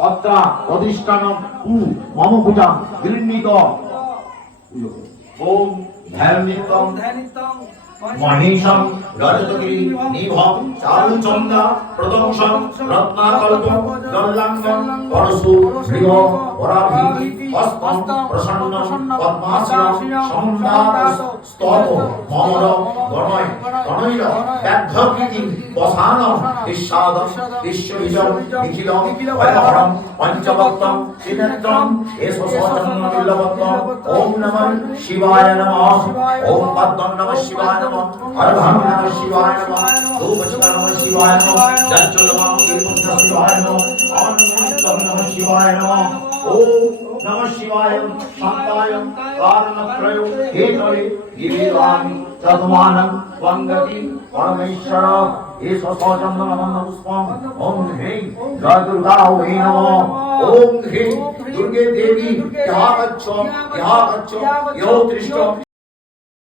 অত্রা অধিষ্ঠানম উ মম পূজাম গৃহীত ওম ধ্যানিতং মহিষং রজতগিরি নিভং চারুচন্দা প্রদংশং রত্নাকল্পং দল্লাঙ্গং পরশু মৃগ পরাভীতি হস্তং প্রসন্নং পদ্মাসনং সমুন্নাত স্তব মমর গণয় গণৈর ব্যাঘ্রকৃতি বসানং নিঃসাদং বিশ্ববিজং নিখিলং ভয়হরং পঞ্চভক্তং ত্রিনেত্রং এষ সচন্ন বিল্লভত্তং ওম নমঃ শিবায় নমঃ ওম পদ্মং নমঃ শিবায় নমঃ হরহর নমঃ শিবায় নমঃ ধূপচিতা নমঃ শিবায় নমঃ জজ্জলমং কীর্তন শিবায় নমঃ অনন্তং নমঃ শিবায় নমঃ ওম নমঃ শিবায় শান্তায় কারণত্রয় হেতয়ে গিরিরামি তদ্মানং বঙ্গতি পরমেশ্বর এষ সচন্দনমন্দ পুষ্পং ওম হ্রীং জয় দুর্গা ওই নমঃ ওম হ্রীং দুর্গে দেবী ইহা গচ্ছ ইহা গচ্ছ ইহো দৃষ্ট